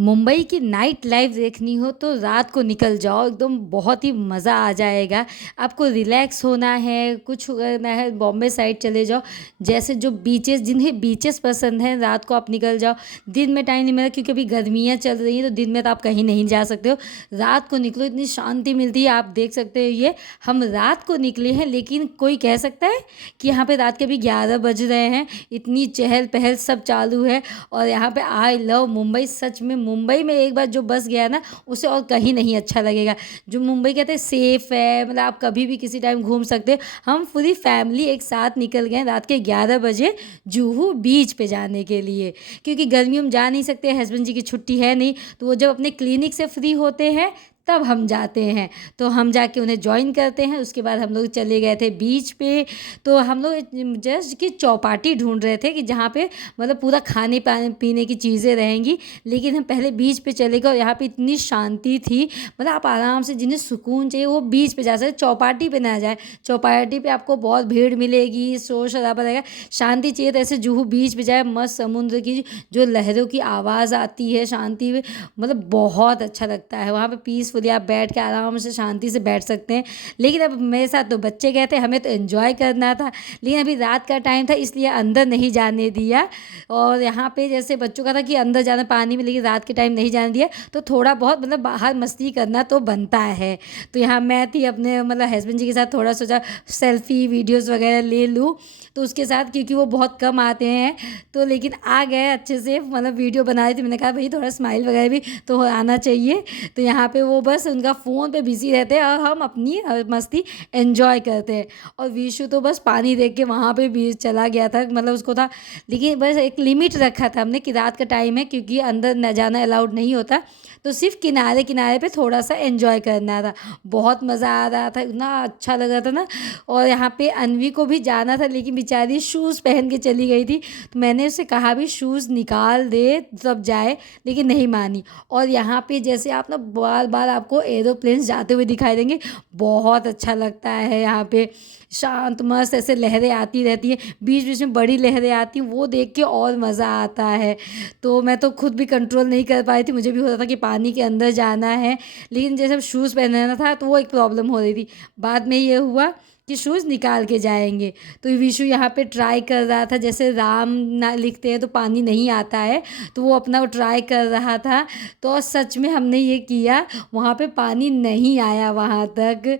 मुंबई की night life देखनी हो तो रात को निकल जाओ, एकदम बहुत ही मज़ा आ जाएगा। आपको रिलैक्स होना है, कुछ करना है, बॉम्बे साइड चले जाओ। जैसे जो बीचेस, जिन्हें बीचेस पसंद हैं, रात को आप निकल जाओ। दिन में टाइम नहीं मिला क्योंकि अभी गर्मियाँ चल रही हैं, तो दिन में तो आप कहीं नहीं जा सकते हो। रात को निकलो, इतनी शांति मिलती है। आप देख सकते हो, ये हम रात को निकले हैं, लेकिन कोई कह सकता है कि यहाँ पे रात के भी 11 बज रहे हैं। इतनी चहल पहल सब चालू है। और यहाँ पे आई लव मुंबई। सच में मुंबई में एक बार जो बस गया ना, उसे और कहीं नहीं अच्छा लगेगा। जो मुंबई कहते हैं सेफ़ है, मतलब आप कभी भी किसी टाइम घूम सकते हो। हम पूरी फैमिली एक साथ निकल गए रात के 11 बजे जुहू बीच पे जाने के लिए, क्योंकि गर्मियों में जा नहीं सकते, हस्बैंड जी की छुट्टी है नहीं। तो वो जब अपने क्लिनिक से फ्री होते हैं तब हम जाते हैं। तो हम जाके उन्हें ज्वाइन करते हैं। उसके बाद हम लोग चले गए थे बीच पे। तो हम लोग जस्ट कि चौपाटी ढूंढ रहे थे कि जहाँ पे मतलब पूरा खाने पीने की चीज़ें रहेंगी। लेकिन हम पहले बीच पे चले गए और यहाँ पे इतनी शांति थी, मतलब आप आराम से, जिन्हें सुकून चाहिए वो बीच पे जा सकते, चौपाटी पे ना जाए। चौपाटी पे आपको बहुत भीड़ मिलेगी, शोर शराबा रहेगा। शांति चाहिए तो ऐसे जुहू बीच पे जाए, मस्त समुद्र की जो लहरों की आवाज़ आती है, शांति में, मतलब बहुत अच्छा लगता है। वहाँ पे पीसफुली आप बैठ के आराम से शांति से बैठ सकते हैं। लेकिन अब मेरे साथ तो बच्चे गए थे, हमें तो एंजॉय करना था। लेकिन अभी रात का टाइम था, इसलिए अंदर नहीं जाने दिया। और यहाँ पे जैसे बच्चों का था कि अंदर जाना पानी में, लेकिन रात के टाइम नहीं जाने दिया। तो थोड़ा बहुत मतलब बाहर मस्ती करना तो बनता है। तो यहाँ मैं थी अपने मतलब हस्बैंड जी के साथ, थोड़ा सोचा सेल्फी वीडियोज़ वगैरह ले लूँ। तो उसके साथ, क्योंकि वो बहुत कम आते हैं, तो लेकिन आ गए अच्छे से, मतलब वीडियो बना रही थी। मैंने कहा भाई थोड़ा स्माइल वगैरह भी तो आना चाहिए। तो यहाँ पे वो बस उनका फ़ोन पे बिज़ी रहते हैं और हम अपनी मस्ती एंजॉय करते हैं। और विशु तो बस पानी देख के वहाँ पे भी चला गया था, मतलब उसको था। लेकिन बस एक लिमिट रखा था हमने कि रात का टाइम है, क्योंकि अंदर न जाना अलाउड नहीं होता। तो सिर्फ किनारे किनारे पे थोड़ा सा एंजॉय करना था। बहुत मज़ा आ रहा था, इतना अच्छा लग रहा था ना। और यहाँ पे अनवी को भी जाना था, लेकिन बेचारी शूज़ पहन के चली गई थी। तो मैंने उससे कहा भी शूज़ निकाल दे तब जाए, लेकिन नहीं मानी। और यहाँ पे जैसे आप ना बार बार आपको एरोप्लेन्स जाते हुए दिखाई देंगे, बहुत अच्छा लगता है। यहाँ पे शांत मस्त ऐसे लहरें आती रहती हैं, बीच बीच में बड़ी लहरें आती हैं, वो देख के और मज़ा आता है। तो मैं तो खुद भी कंट्रोल नहीं कर पाई थी, मुझे भी हो रहा था कि पानी के अंदर जाना है। लेकिन जैसे शूज़ पहनना था तो वो एक प्रॉब्लम हो रही थी। बाद में ये हुआ कि शूज़ निकाल के जाएंगे। तो विशु यहाँ पे ट्राई कर रहा था, जैसे राम ना लिखते हैं तो पानी नहीं आता है, तो वो अपना वो ट्राई कर रहा था। तो सच में हमने ये किया, वहाँ पे पानी नहीं आया वहाँ तक।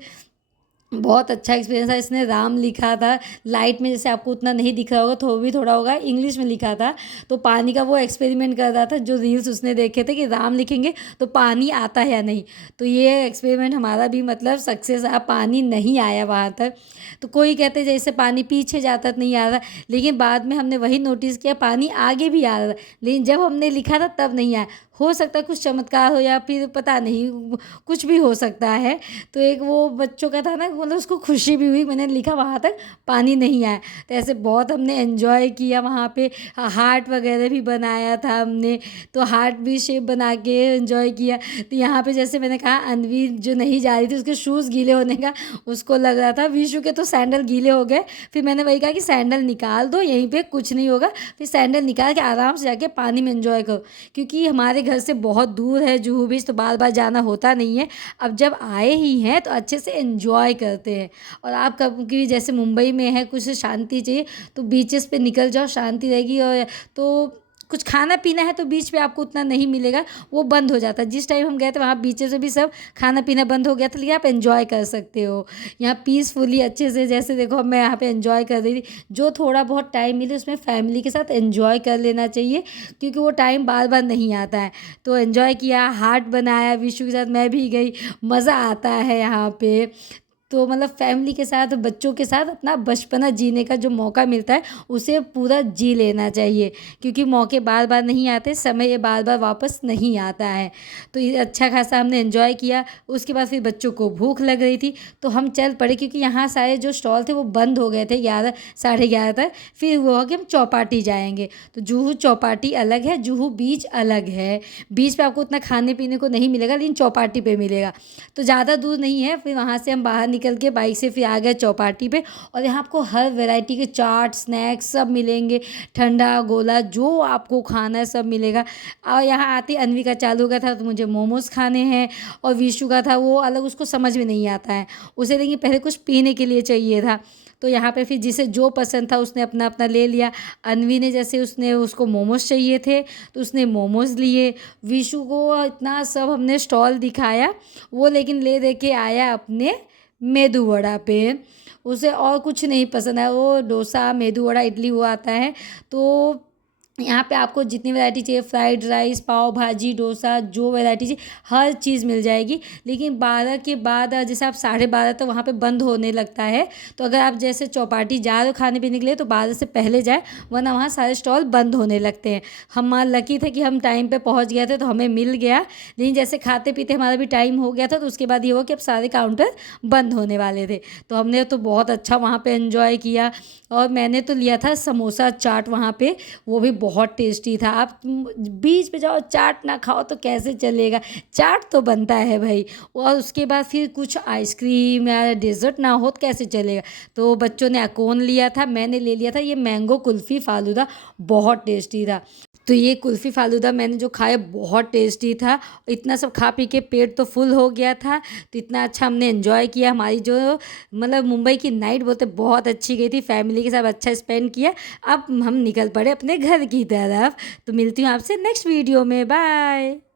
बहुत अच्छा एक्सपीरियंस था। इसने राम लिखा था लाइट में, जैसे आपको उतना नहीं दिख रहा होगा, तो भी थोड़ा होगा, इंग्लिश में लिखा था। तो पानी का वो एक्सपेरिमेंट कर रहा था, जो रील्स उसने देखे थे कि राम लिखेंगे तो पानी आता है या नहीं। तो ये एक्सपेरिमेंट हमारा भी मतलब सक्सेस रहा, पानी नहीं आया वहाँ तक। तो कोई कहते जैसे पानी पीछे जाता नहीं आ रहा, लेकिन बाद में हमने वही नोटिस किया, पानी आगे भी आ रहा था, लेकिन जब हमने लिखा था तब नहीं आया। हो सकता है कुछ चमत्कार हो, या फिर पता नहीं, कुछ भी हो सकता है। तो एक वो बच्चों का था ना, मतलब उसको खुशी भी हुई, मैंने लिखा वहाँ तक पानी नहीं आया। तो ऐसे बहुत हमने एंजॉय किया वहाँ पे। हार्ट वगैरह भी बनाया था हमने, तो हार्ट भी शेप बना के एंजॉय किया। तो यहाँ पे जैसे मैंने कहा, अनवी जो नहीं जा रही थी, उसके शूज़ गीले होने का उसको लग रहा था। विशु के तो सैंडल गीले हो गए। फिर मैंने वही कहा कि सैंडल निकाल दो, यहीं पे कुछ नहीं होगा। फिर सैंडल निकाल के आराम से जाके पानी में एंजॉय करो, क्योंकि हमारे घर से बहुत दूर है जुहू बीच, तो बार बार जाना होता नहीं है। अब जब आए ही हैं तो अच्छे से एंजॉय करते हैं। और आप कभी जैसे मुंबई में है, कुछ शांति चाहिए तो बीचेस पे निकल जाओ, शांति रहेगी। और तो कुछ खाना पीना है तो बीच पे आपको उतना नहीं मिलेगा, वो बंद हो जाता है। जिस टाइम हम गए थे वहाँ बीचेस पे भी सब खाना पीना बंद हो गया था, लेकिन आप एंजॉय कर सकते हो यहाँ पीसफुली अच्छे से। जैसे देखो, अब मैं यहाँ पे एंजॉय कर रही थी। जो थोड़ा बहुत टाइम मिले उसमें फैमिली के साथ एंजॉय कर लेना चाहिए, क्योंकि वो टाइम बार बार नहीं आता है। तो एंजॉय किया, हार्ट बनाया, विशु के साथ मैं भी गई, मज़ा आता है यहाँ पे। तो मतलब फैमिली के साथ, बच्चों के साथ अपना बचपना जीने का जो मौका मिलता है, उसे पूरा जी लेना चाहिए, क्योंकि मौके बार बार नहीं आते, समय ये बार बार वापस नहीं आता है। तो ये अच्छा खासा हमने एंजॉय किया। उसके बाद फिर बच्चों को भूख लग रही थी, तो हम चल पड़े, क्योंकि यहाँ सारे जो स्टॉल थे वो बंद हो गए थे 11 साढ़े 11 तक। फिर वो हो कि हम चौपाटी जाएंगे। तो जुहू चौपाटी अलग है, जुहू बीच अलग है। बीच पे आपको उतना खाने पीने को नहीं मिलेगा, लेकिन चौपाटी पे मिलेगा। तो ज़्यादा दूर नहीं है। फिर वहाँ से हम बाहर निकल के बाइक से फिर आ गए चौपाटी पे। और यहाँ आपको हर वैरायटी के चाट स्नैक्स सब मिलेंगे, ठंडा गोला जो आपको खाना है सब मिलेगा। और यहाँ आते ही अन्वी का चालू हो गया था तो मुझे मोमोज़ खाने हैं, और विशु का था वो अलग, उसको समझ में नहीं आता है, उसे लेकिन पहले कुछ पीने के लिए चाहिए था। तो यहाँ पे फिर जिसे जो पसंद था उसने अपना अपना ले लिया। अन्वी ने जैसे उसने उसको मोमोज़ चाहिए थे तो उसने मोमोज़ लिए। विशु को इतना सब हमने स्टॉल दिखाया, वो लेकिन ले दे के आया अपने मेदू वड़ा पे। उसे और कुछ नहीं पसंद है, वो डोसा मेदू वड़ा इडली वो आता है। तो यहाँ पे आपको जितनी वैरायटी चाहिए, फ्राइड राइस, पाव भाजी, डोसा, जो वैरायटी चाहिए हर चीज़ मिल जाएगी। लेकिन 12 के बाद जैसे आप 12:30 तो वहाँ पे बंद होने लगता है। तो अगर आप जैसे चौपाटी जा रहे हो खाने पीने के लिए तो 12 से पहले जाए, वरना वहाँ सारे स्टॉल बंद होने लगते हैं। हम लकी थे कि हम टाइम पे पहुँच गए थे तो हमें मिल गया। लेकिन जैसे खाते पीते हमारा भी टाइम हो गया था तो उसके बाद ये हुआ कि अब सारे काउंटर बंद होने वाले थे। तो हमने तो बहुत अच्छा वहाँ पे एंजॉय किया। और मैंने तो लिया था समोसा चाट वहाँ पे, वो भी बहुत टेस्टी था। आप बीच पे जाओ चाट ना खाओ तो कैसे चलेगा, चाट तो बनता है भाई। और उसके बाद फिर कुछ आइसक्रीम या डेजर्ट ना हो तो कैसे चलेगा। तो बच्चों ने अकोन लिया था, मैंने ले लिया था ये मैंगो कुल्फ़ी फ़ालूदा, बहुत टेस्टी था। तो ये कुल्फ़ी फ़ालूदा मैंने जो खाया बहुत टेस्टी था। इतना सब खा पी के पेट तो फुल हो गया था। तो इतना अच्छा हमने एंजॉय किया, हमारी जो मतलब मुंबई की नाइट बोलते बहुत अच्छी गई थी, फैमिली के साथ अच्छा स्पेंड किया। अब हम निकल पड़े अपने घर की तरफ। तो मिलती हूँ आपसे नेक्स्ट वीडियो में, बाय।